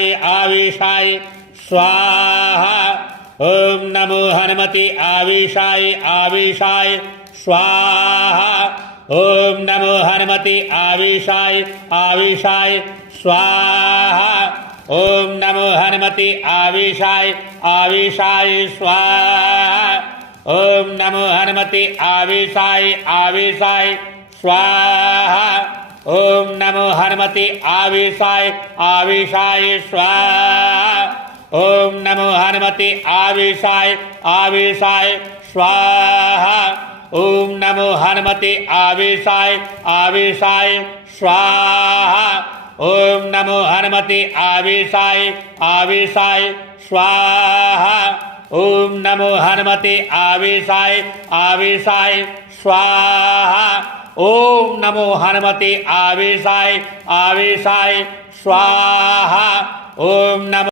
आवेशाय स्वाहा। ओम नमो हनुमते आवेशाय आवेशाय स्वाहा। ओम नमो हनुमते आवेशाय आवेशाय स्वाहा। ओम नमो हनुमते आवेशाय आवेशाय स्वाहा। ओम नमो हनुमते आवेशाय आवेशाय स्वाहा। ओम नमो हनुमते आवेशाय आवेशाय स्वाहा। ओम नमो हनुमते आवेशाय आवेशाय स्वाहा। ओम नमो हनुमते आवेशाय आवेशाय स्वाहा। ओम नमो हनुमते आवेशाय आवेशाय स्वाहा। ओम नमो हनुमते आवेशाय आवेशाय स्वाहा। ओम नमो हनुमते आवेशाय आवेशाय स्वाहा। ओम नमो